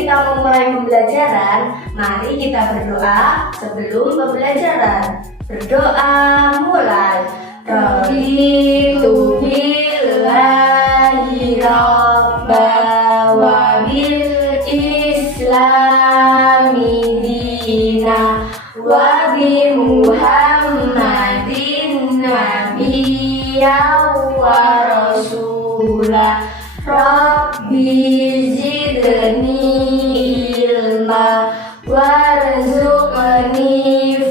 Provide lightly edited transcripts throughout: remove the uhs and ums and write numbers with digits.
kita memulai pembelajaran, mari kita berdoa sebelum pembelajaran. Berdoa mulai. Raditu billahi rabba wa bil islami dina wa bi muhammadin nabiyya wa rasulah. Rabbi zidni ilma warzuqni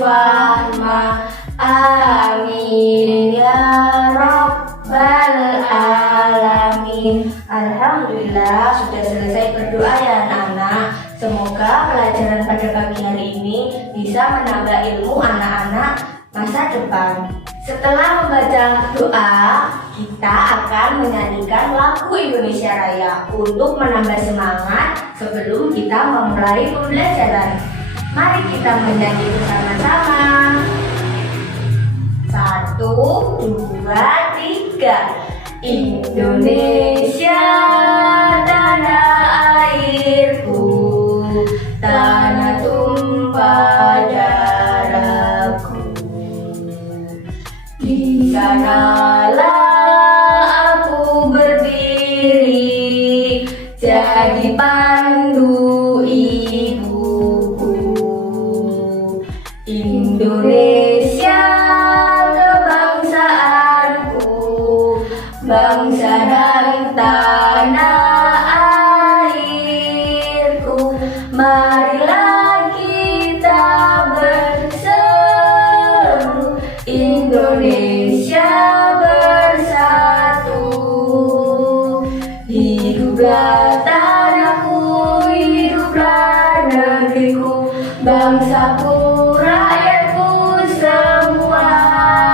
fahma. Amin ya rabbal alamin. Alhamdulillah sudah selesai berdoa ya anak-anak. Semoga pelajaran pada pagi hari ini bisa menambah ilmu anak-anak masa depan. Setelah membaca doa, kita akan menyanyikan lagu Indonesia Raya untuk menambah semangat sebelum kita memulai pembelajaran. Mari kita menyanyi bersama-sama. 1, 2, 3. Indonesia tanah airku, tanah tumpah darahku. Di sanalah aku berdiri, jadi pandu ibuku. Indonesia kebangsaanku, bangsa dan tanah airku. Marilah kita berseru, Indonesia bersatu. Hiduplah tanahku, hiduplah negeriku, bangsaku, rakyatku semuanya.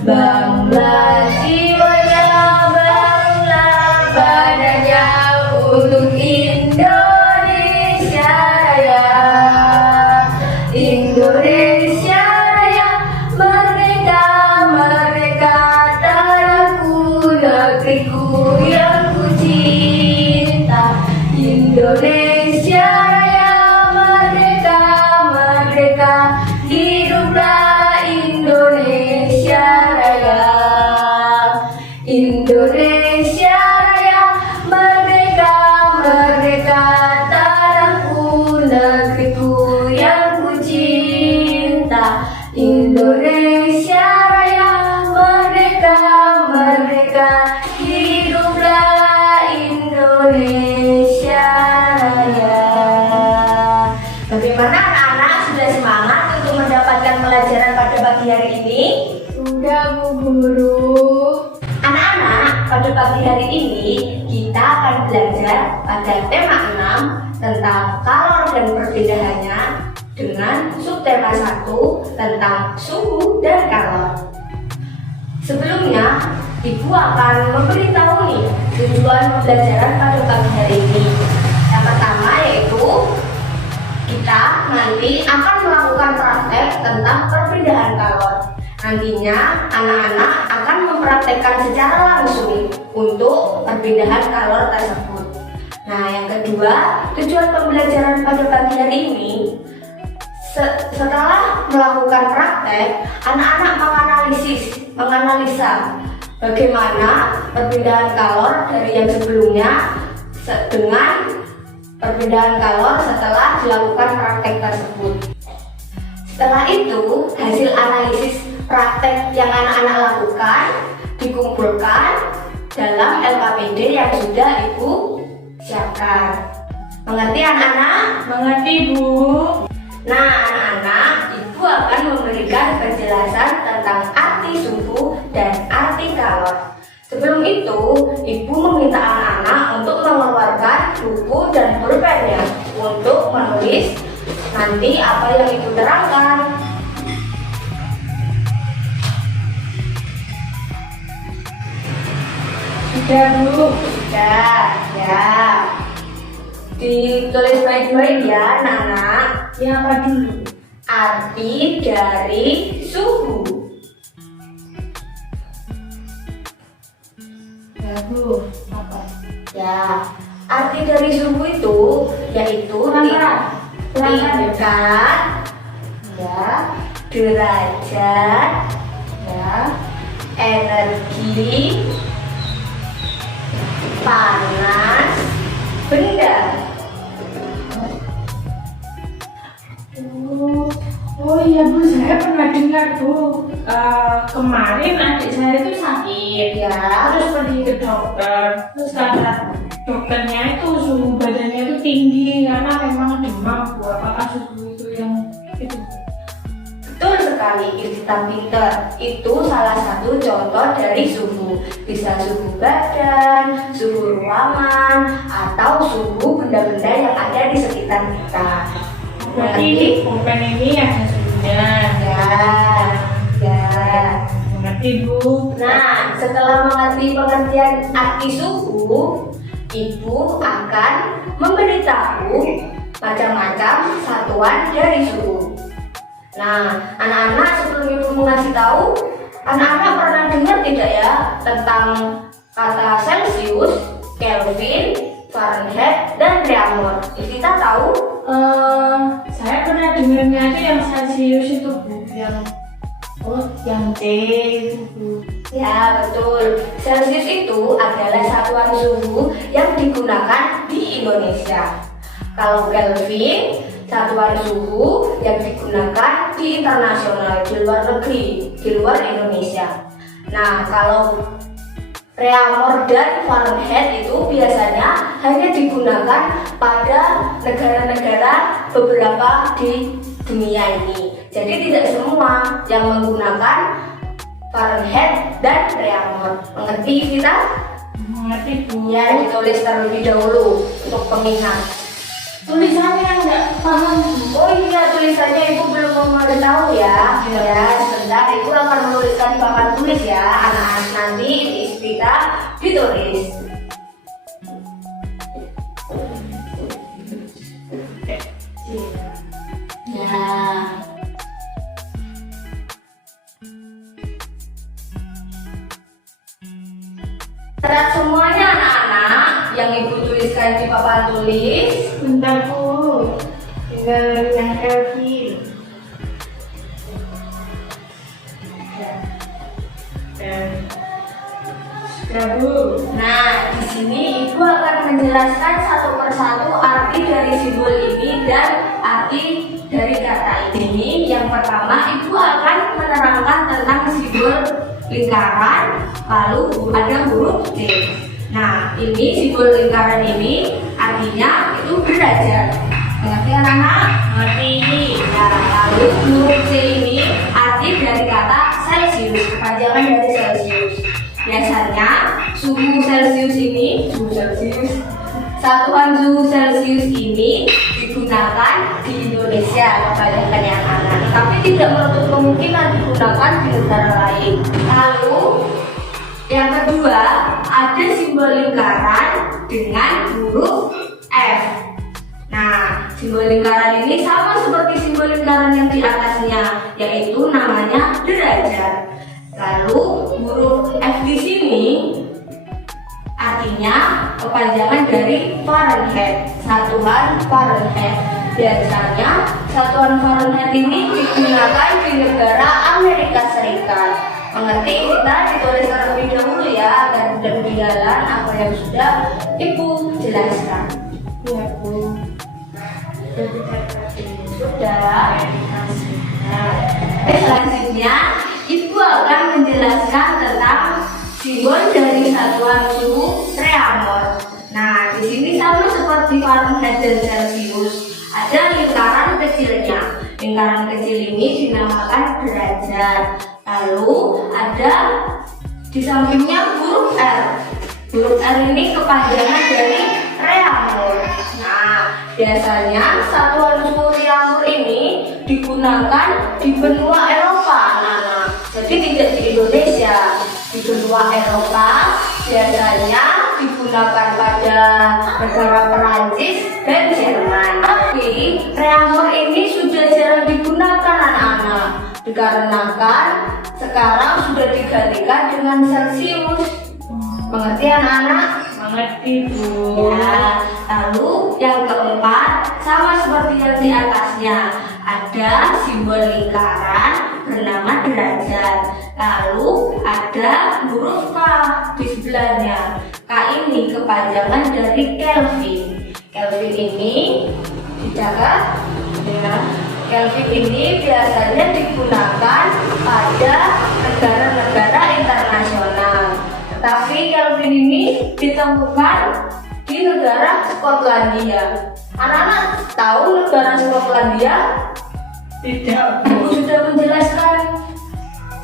Bangla jiwanya, bangla badannya untuk Indonesia Raya. Indonesia Raya, merdeka, merdeka, tanahku, negeriku yang ku cinta. Indonesia Raya, merdeka, merdeka, hiduplah Indonesia Raya. Indonesia Raya, merdeka, merdeka, tanahku, negeriku yang ku cinta. Indonesia Raya, merdeka, merdeka, hiduplah Indonesia Raya. Bagaimana anak-anak, sudah semangat untuk mendapatkan pelajaran pada pagi hari ini? Sudah, Bu Guru. Anak-anak, pada pagi hari ini kita akan belajar pada tema 6 tentang kalor dan perbedaannya dengan subtema 1 tentang suhu dan kalor. Sebelumnya, Ibu akan memberitahu nih tujuan pembelajaran pada pagi hari ini. Yang pertama yaitu kita nanti akan melakukan praktek tentang perbedaan kalor. Nantinya anak-anak akan mempraktekkan secara langsung untuk perbedaan kalor tersebut. Nah, yang kedua, tujuan pembelajaran pada pagi hari ini, setelah melakukan praktek, anak-anak menganalisa bagaimana perbedaan kalor dari yang sebelumnya dengan perbedaan kalor setelah dilakukan praktek tersebut. Setelah itu, hasil analisis praktek yang anak-anak lakukan dikumpulkan dalam LKPD yang sudah Ibu siapkan. Mengerti anak-anak? Mengerti, Bu. Nah, anak-anak, Ibu akan memberikan penjelasan tentang arti suhu dan arti kalor. Sebelum itu, Ibu meminta anak-anak untuk mengeluarkan buku dan pulpennya untuk menulis nanti apa yang Ibu terangkan. Sudah, Bu. Sudah, ya. Ditulis baik-baik ya, anak-anak. Yang apa dulu? Arti dari suhu. Ya, Bu. Apa? Ya, arti dari suhu itu yaitu tingkat, ya, derajat, ya, energi, panas, benda. Oh iya Bu, saya pernah dengar Bu. Kemarin adik saya itu sakit Ya, terus pergi ke dokter. Terus kata dokternya itu suhu badannya itu tinggi karena memang demam Bu. Apakah suhu itu yang itu? betul sekali, Irfita pinter. Itu salah satu contoh dari suhu. Bisa suhu badan, suhu ruangan, atau suhu benda-benda yang ada di sekitar kita. Berarti pulpen ini ada suhunya. Ya. Mengerti Bu. Nah, setelah mengerti pengertian arti suhu, Ibu akan memberitahu macam-macam satuan dari suhu. Nah, anak-anak, sebelum Ibu mengasih tahu, anak-anak pernah dengar tidak ya tentang kata Celsius, Kelvin, Fahrenheit, dan Reaumur? Kita tahu? Saya pernah dengarnya itu yang Celsius itu Bu, yang T itu Bu. Ya, betul. Celsius itu adalah satuan suhu yang digunakan di Indonesia. Kalau Kelvin, satuan suhu yang digunakan di internasional, di luar negeri, di luar Indonesia. Nah, kalau Reaumur dan Fahrenheit itu biasanya hanya digunakan pada negara-negara beberapa di dunia ini. Jadi tidak semua yang menggunakan Fahrenheit dan Reaumur. Mengerti kita? Mengerti Bu. Ya, ditulis terlebih dahulu untuk pengingat. Tulisannya nggak paham Bu. Oh iya, tulisannya Ibu belum memberitahu ya. Ya, sebentar Ibu akan menuliskan di papan tulis ya. Anak-anak nanti kita ditulis. Ya. Catat semuanya anak-anak yang Ibu tuliskan di papan tulis. Bentar Bu, tinggal yang Kelvin. Ya Bu. Nah, di sini Ibu akan menjelaskan satu persatu arti dari simbol ini dan arti dari kata ini. Yang pertama, Ibu akan menerangkan tentang simbol lingkaran, lalu ada huruf C. Nah, ini simbol lingkaran ini artinya itu derajat. Mengerti anak-anak? Mengerti. Nah, lalu huruf C ini arti dari kata Celsius, kepanjangan dari Celsius. Biasanya suhu Celsius ini, satuan suhu Celsius ini digunakan di Indonesia kebanyakan anak-anak, tapi tidak menutup kemungkinan digunakan di negara lain. Lalu yang kedua, ada simbol lingkaran dengan huruf F. Nah, simbol lingkaran ini sama seperti simbol lingkaran yang di atasnya, yaitu namanya derajat. Lalu huruf F di sini artinya kepanjangan dari Fahrenheit, satuan Fahrenheit. Biasanya satuan Fahrenheit ini digunakan di negara Amerika Serikat. Mengerti? Kita ditulis terlebih dahulu ya, agar tidak ketinggalan apa yang sudah Ibu jelaskan. Ya Bu. Sudah. Selanjutnya Ibu akan menjelaskan tentang simbol dari satuan suhu Reaumur. Nah, di sini sama seperti Fahrenheit dan Celsius, ada lingkaran kecilnya. Lingkaran kecil ini dinamakan derajat. Lalu ada di sampingnya huruf R. Huruf R ini kepanjangan dari Reaumur. Nah, biasanya satuan suhu Reaumur ini digunakan di benua Eropa, anak-anak. Jadi tidak di Indonesia. Di benua Eropa biasanya digunakan pada negara Perancis dan Jerman. Tapi Reaumur ini sudah jarang digunakan anak-anak, dikarenakan sekarang sudah digantikan dengan Celsius. Mengerti anak-anak? Mengerti, Bu. Ya, lalu yang keempat sama seperti yang di atasnya, ada simbol lingkaran bernama derajat. Lalu ada huruf K di sebelahnya. K ini kepanjangan dari Kelvin. Kelvin ini dicatat ya. Kelvin ini biasanya digunakan pada negara-negara internasional. Tapi Kelvin ini ditemukan di negara Skotlandia. Anak-anak tahu negara Skotlandia? Tidak. Ibu sudah menjelaskan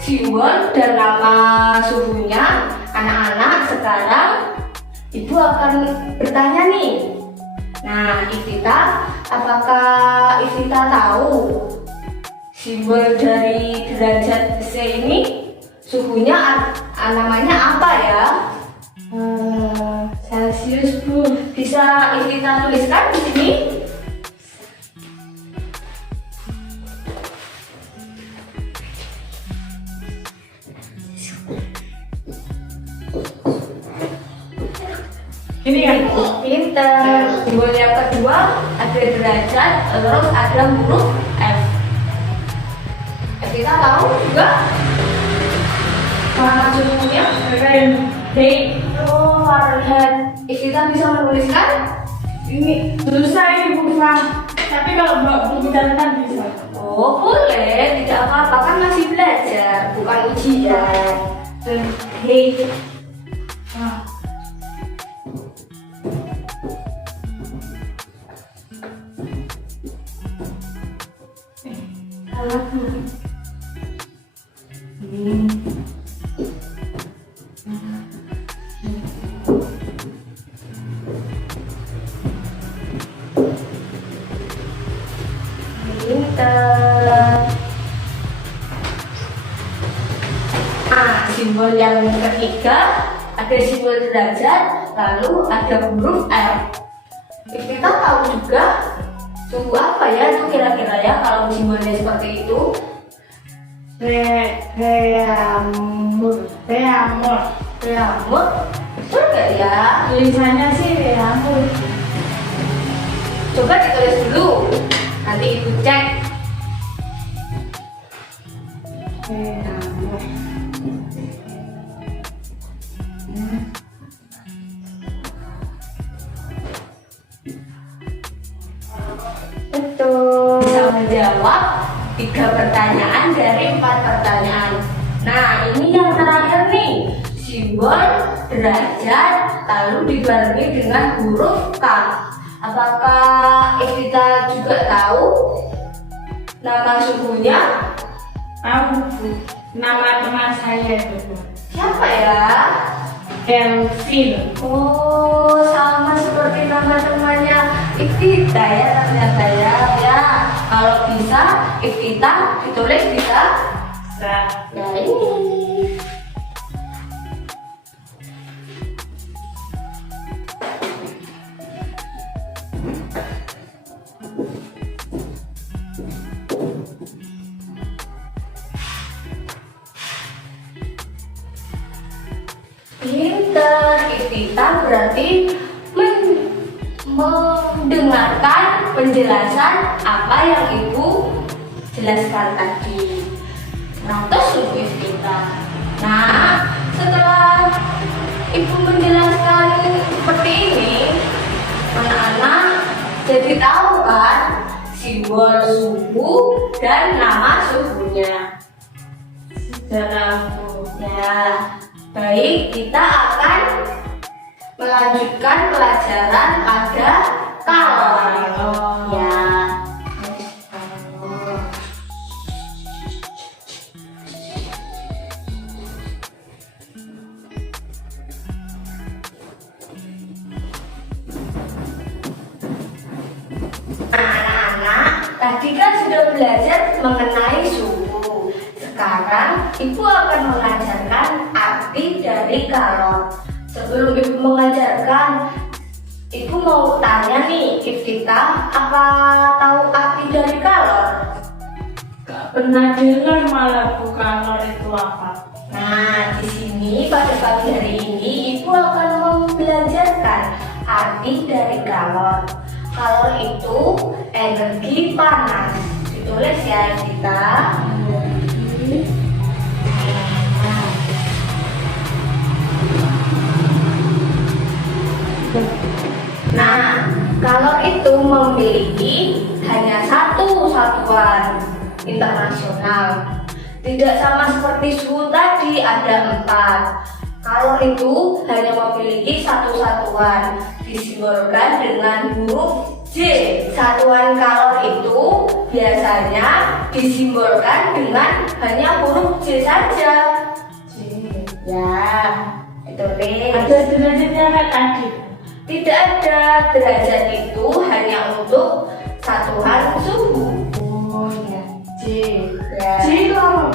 simbol dan nama suhunya. Anak-anak sekarang Ibu akan bertanya nih. Nah, Iftita, apakah Iftita tahu simbol dari derajat C ini suhunya namanya apa ya? Celsius, Bu. Bisa Iftita tuliskan di sini? Ini kan? Pinter. Simbol yang kedua ada derajat, terus ada huruf F. Kita tahu juga mana suhunya? Fahrenheit. Oh, Fahrenheit. Kita bisa menuliskan? Ini susah ini, Bu. Tapi kalau bawa buku catatan bisa. Oh, boleh. Tidak apa-apa, kan masih belajar, bukan ujian. Fahrenheit. Nah. Pinter. Simbol yang ketiga ada simbol derajat, lalu ada huruf R. Kita tahu juga suhu apa ya itu kira-kira ya kalau simbolnya seperti itu? Reamur. Reamur, betul nggak ya? Tulisannya sih reamur. Coba ditulis dulu, nanti Ibu cek. Reamur. Betul. Bisa menjawab 3 pertanyaan dari 4 pertanyaan. Nah, ini yang terakhir nih, simbol derajat lalu dibarengi dengan huruf K. Apakah kita juga tahu nama suhunya? Tahu, Bu. Nama teman saya itu, Bu. Siapa ya? Kelvin. Oh, sama seperti nama temannya Iftita ya ternyata ya. Ya, kalau bisa Iftita ditulis bisa. Nah ini. Pinter, Iftita berarti mendengarkan penjelasan apa yang Ibu jelaskan tadi. Nah, terus Iftita. Nah, setelah Ibu menjelaskan seperti ini, anak-anak jadi tahu kan simbol suhu dan nama suhunya. Secara Ya, baik, kita akan melanjutkan pelajaran pada kalor. Ya. Anak-anak, tadi kan sudah belajar mengenai suhu. Sekarang Ibu akan mengajarkan arti dari kalor. Sebelum Ibu mengajarkan, Ibu mau tanya nih, Iftita, apa tahu arti dari kalor? gak pernah dengar malah, Bu, kalor itu apa. Nah, di sini pada pagi hari ini Ibu akan belajarkan arti dari kalor. Kalor itu energi panas. Ditulis ya kita. Nah, kalor itu memiliki hanya satu satuan internasional. Tidak sama seperti suhu tadi ada 4. Kalor itu hanya memiliki satu satuan, disimbolkan dengan huruf J. Satuan kalor itu biasanya disimbolkan dengan hanya huruf J saja. J. Ya, itu deh. Ada derajatnya kan tadi? Tidak ada, derajat itu hanya untuk satuan suhu. Oh ya, J. Ya. J kalau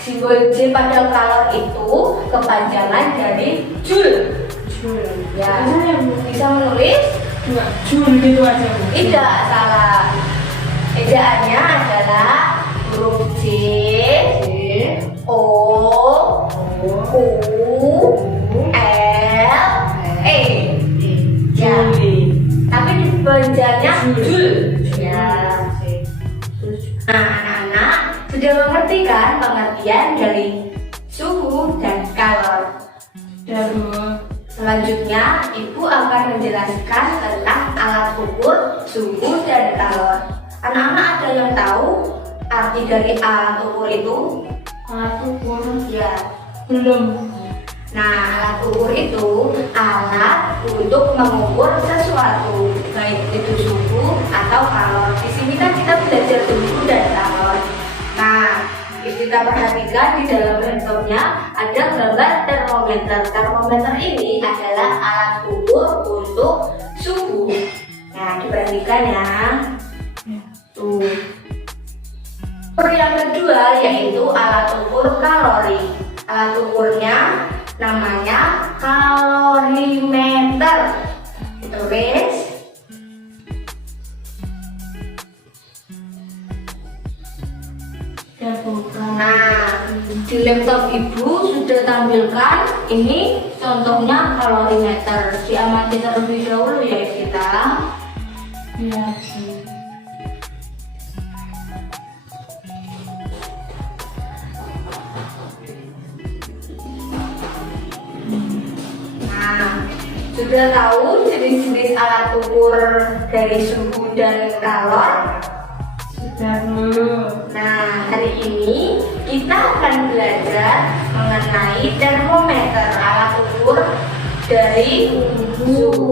Simbol J pada kalor itu kepanjangan dari Joule. Joule. Ya. Ya, Bisa menulis? enggak Joule gitu aja, Bu. Tidak, salah. Ejaannya adalah huruf J, O, U, L, E. Ya. Tapi dipanjangnya Joule. Ya. Nah, anak-anak sudah mengerti kan pengertian dari suhu dan kalor. Dan Selanjutnya, Ibu akan menjelaskan tentang alat ukur suhu dan kalor. Anak-anak ada yang tahu arti dari alat ukur itu? alat ukur Ya. belum. Nah, alat ukur itu alat untuk mengukur sesuatu, baik itu suhu atau kalor. Di sini kan kita belajar suhu dan kalor. Nah, kita perhatikan di dalam laptopnya ada gambar termometer. Termometer ini adalah alat ukur untuk suhu. Nah, diperhatikan ya. Tuh. Yang kedua yaitu alat ukur kalori. Alat ukurnya namanya kalorimeter. Tulis. Ya, bukan. Nah, di laptop Ibu sudah tampilkan ini contohnya kalorimeter. Diamati terlebih dahulu ya kita. Ya, Bu. Nah, sudah tahu jenis-jenis alat ukur dari suhu dan kalor? Sudah, Bu. Nah, hari ini kita akan belajar mengenai termometer, alat ukur dari suhu.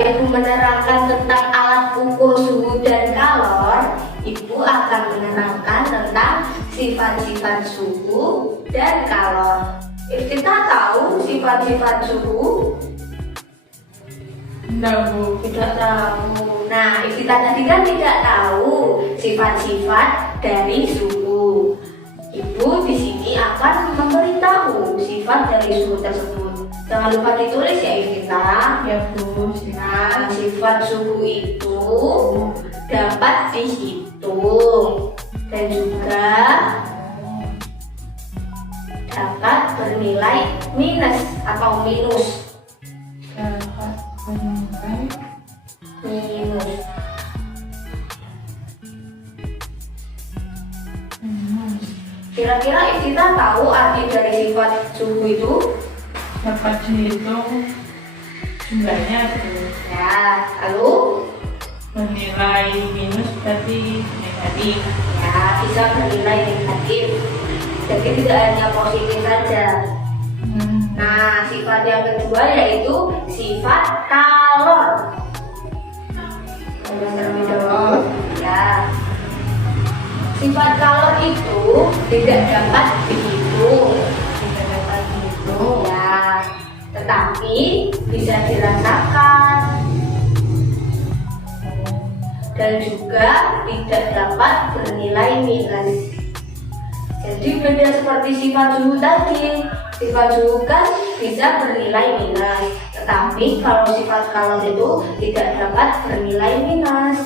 Ibu menerangkan tentang alat ukur suhu dan kalor, Ibu akan menerangkan tentang sifat-sifat suhu dan kalor. Kita tahu sifat-sifat suhu? Enggak, Bu. Tidak tahu. Nah, kita tadi kan tidak tahu sifat-sifat dari suhu. Ibu di sini akan memberitahu sifat dari suhu tersebut. Jangan lupa ditulis ya kita. Ya, Bu. Nah, sifat suhu itu dapat dihitung dan juga dapat bernilai minus atau minus. Dapat bernilai Minus. minus. Kira-kira kita tahu arti dari sifat suhu itu? Dapat dihitung jumlahnya, Bu. Ya, lalu Bernilai minus berarti negatif. ya bisa bernilai negatif. Jadi tidak hanya positif saja. Nah, sifat yang kedua yaitu sifat kalor. Terlebih dahulu, ya. Sifat kalor itu tidak dapat dihitung, Tidak dapat dihitung. ya, tetapi bisa dirasakan dan juga tidak dapat bernilai minus. Jadi beda seperti sifat suhu tadi. Sifat suhu kan bisa bernilai minus, tetapi kalau sifat kalor itu tidak dapat bernilai minus.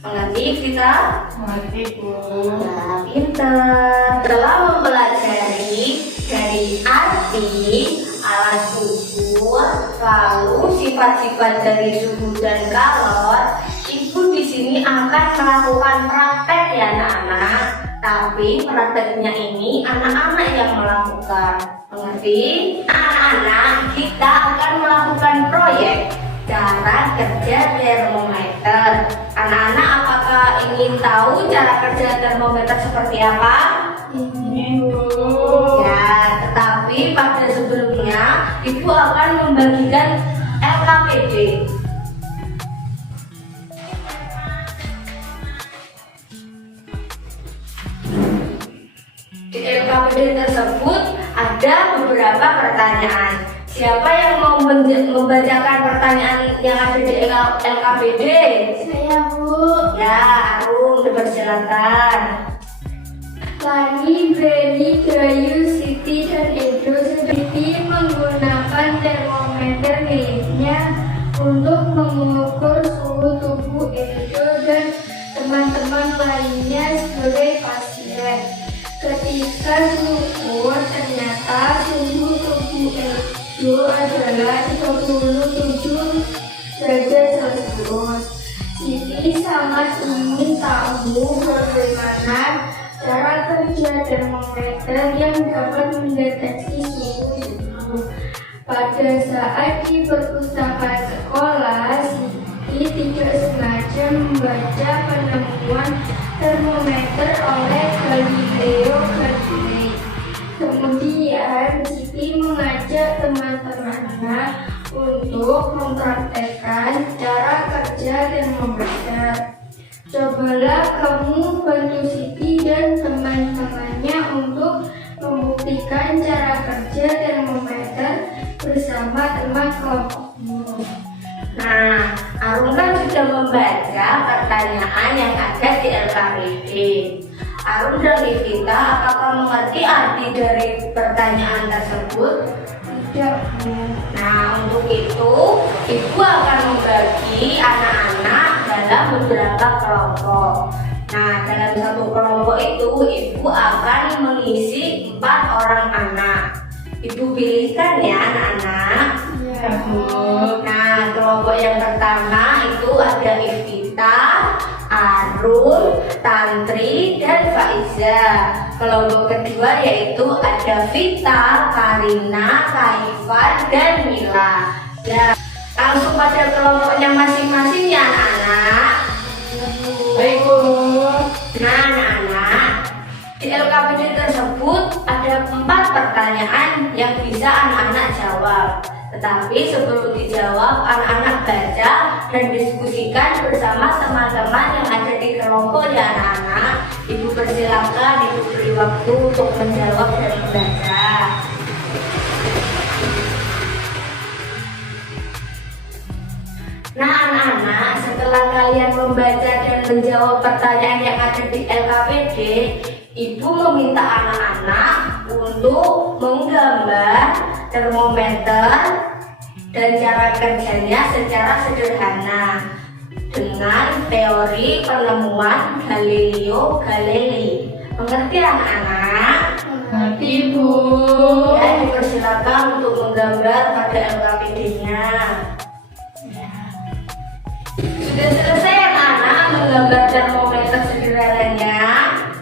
Mengerti kita? Mengerti, Bu. Ya, pintar. Setelah mempelajari dari arti alat ukur, lalu sifat-sifat dari suhu dan kalor. Ibu di sini akan melakukan praktek ya anak-anak. Tapi prakteknya ini anak-anak yang melakukan. Mengerti? Anak-anak, kita akan melakukan proyek cara kerja termometer. Anak-anak, apakah ingin tahu cara kerja termometer seperti apa? Ini Bu. Ya, tetapi pada sebelumnya Ibu akan membagikan LKPD. Di LKPD tersebut ada beberapa pertanyaan. Siapa yang mau membacakan pertanyaan yang ada di LKPD? Saya Bu. Ya, Arum, dipersilakan. Lani, Brady, Gayu, Siti, dan Edo. Siti menggunakan termometer miliknya untuk mengukur suhu tubuh Edo dan teman-teman lainnya sebagai pasien. Ketika diukur, ternyata suhu tubuh Edo adalah 37 derajat Celcius. Siti sangat ingin tahu bagaimana cara kerja termometer yang dapat mendeteksi suhu tubuh. Pada saat di perpustakaan sekolah, Siti tidak sengaja membaca penemuan termometer oleh Galileo Galilei. Kemudian Siti mengajak teman-temannya untuk mempraktekkan cara kerja termometer. Cobalah kamu bantu Siti dan teman-temannya untuk membuktikan cara kerja termometer bersama teman kelompokmu. Nah, Arum kan sudah membaca pertanyaan yang ada di LKPD. Arum dan Ivita, apakah mengerti arti dari pertanyaan tersebut? Tidak, Bu. Nah, untuk itu, Ibu akan membagi anak-anak dalam beberapa kelompok. Nah, dalam satu kelompok itu, Ibu akan mengisi 4 orang anak. Ibu pilihkan ya anak-anak. Ya, Bu. Nah, kelompok yang pertama itu ada Ivita, Arum, Tantri, dan Faiza. Kelompok kedua yaitu ada Vita, Karina, Kaifan, dan Mila. Ya, langsung pada kelompoknya masing-masing ya anak-anak. Baik Bu. Nah anak-anak, di LKPD tersebut ada 4 pertanyaan yang bisa anak-anak jawab. Tetapi sebelum dijawab, anak-anak baca dan diskusikan bersama teman-teman yang ada di kelompok ya anak-anak. Ibu persilakan, Ibu beri waktu untuk menjawab dan membaca. Nah anak-anak, setelah kalian membaca dan menjawab pertanyaan yang ada di LKPD, Ibu meminta anak-anak untuk menggambar termometer dan cara kerjanya secara sederhana dengan teori penemuan Galileo Galilei. Mengerti anak-anak? Mengerti Bu. Ya, dipersilakan untuk menggambar pada LKPD-nya. Sudah selesai anak-anak menggambar termometer sederhananya?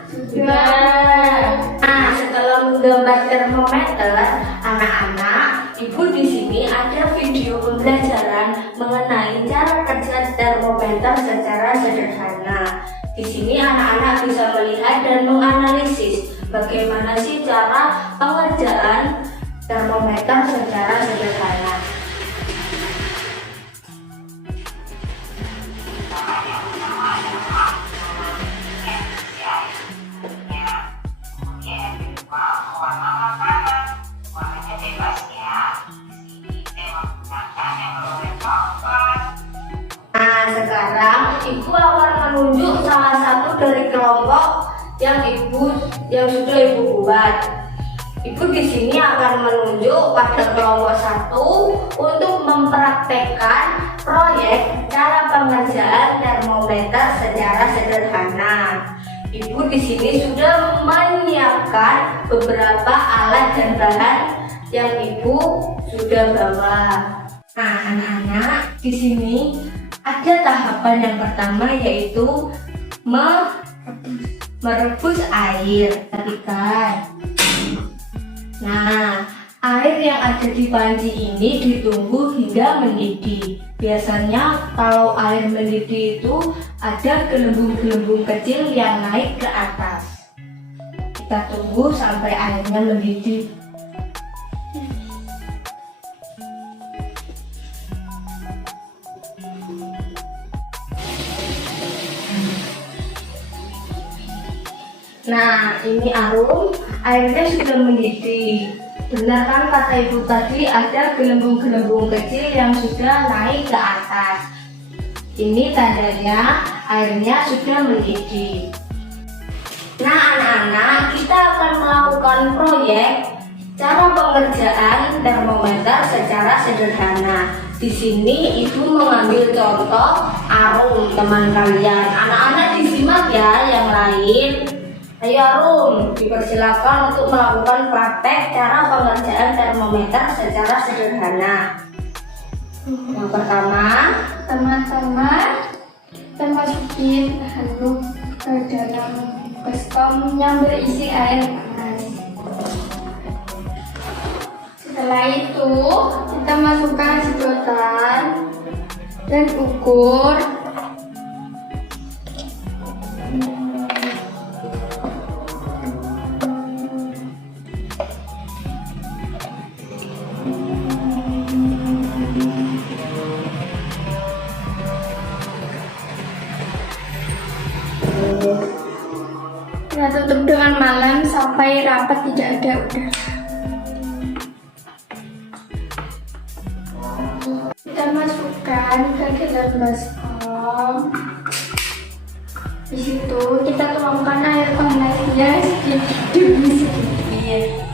Sudah. Nah, setelah menggambar termometer, anak-anak, Ibu di sini ada video pembelajaran mengenai cara kerja termometer secara sederhana. Di sini anak-anak bisa melihat dan menganalisis bagaimana sih cara pengerjaan termometer secara sederhana. Nah, sekarang Ibu akan menunjuk salah satu dari kelompok yang sudah Ibu buat. Ibu di sini akan menunjuk pada kelompok 1 untuk mempraktekkan proyek cara pengerjaan termometer secara sederhana. Ibu di sini sudah menyiapkan beberapa alat dan bahan yang ibu sudah bawa. Nah, anak-anak, di sini ada tahapan yang pertama yaitu merebus air ikan. Nah, air yang ada di panci ini ditunggu hingga mendidih. Biasanya kalau air mendidih itu ada gelembung-gelembung kecil yang naik ke atas. Kita tunggu sampai airnya mendidih. Nah, ini Arum, airnya sudah mendidih. Benar kan kata ibu tadi, ada gelembung-gelembung kecil yang sudah naik ke atas. Ini tandanya airnya sudah mendidih. Nah, anak-anak, kita akan melakukan proyek cara pengerjaan termometer secara sederhana. Di sini ibu mengambil contoh Arum, teman kalian. Anak-anak disimak ya yang lain. Ayo Arum, dipersilakan untuk melakukan praktek cara pengerjaan termometer secara sederhana. Yang pertama, kita masukin handuk ke dalam baskom yang berisi air panas. Setelah itu, kita masukkan sedotan dan ukur. Kita tutup dengan malam sampai rapat tidak ada udara. Kita masukkan ke dalam baskom. Di situ kita tuangkan air panasnya sedikit demi sedikit.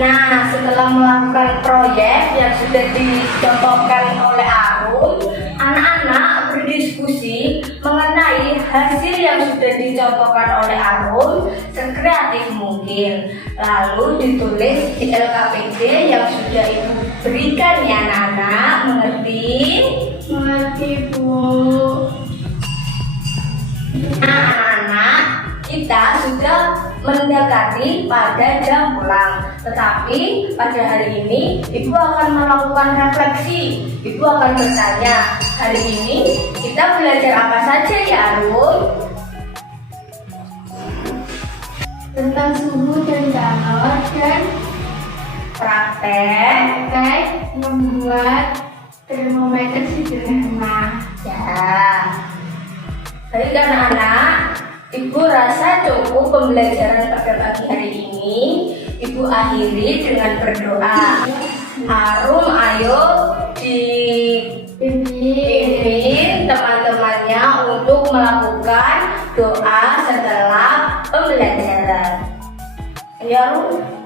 nah setelah melakukan proyek yang sudah dicontohkan oleh Arum, anak-anak berdiskusi mengenai hasil yang sudah dicontohkan oleh Arum sekreatif mungkin. Lalu ditulis di LKPD yang sudah ibu berikan ya anak-anak. Mengerti? Mengerti, Bu. Nah anak-anak, kita sudah mendekati pada jam pulang. Tetapi pada hari ini ibu akan melakukan refleksi. Ibu akan bertanya, hari ini kita belajar apa saja ya Arum? Tentang suhu dan calor dan Praktek membuat termometer sederhana. ya. Baik anak-anak, ibu rasa cukup pembelajaran pada pagi hari ini. Ibu akhiri dengan berdoa. Arum ayo dipimpin teman-temannya untuk melakukan doa setelah pembelajaran. Ya Arum.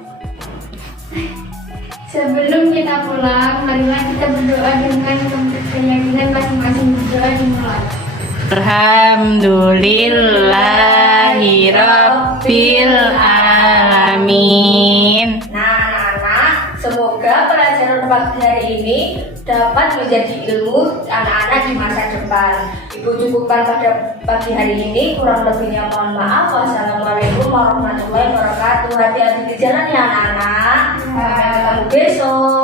Sebelum kita pulang, marilah kita berdoa dengan keyakinan masing-masing. Berdoa dimulai. Alhamdulillahirabbil alamin. Nah anak-anak, semoga pelajaran pagi hari ini dapat menjadi ilmu anak-anak di masa depan. Ibu cukupkan pada pagi hari ini, kurang lebihnya mohon maaf. Wassalamualaikum warahmatullahi wabarakatuh. Selalu hati-hati di jalan ya anak-anak. Sampai ketemu besok.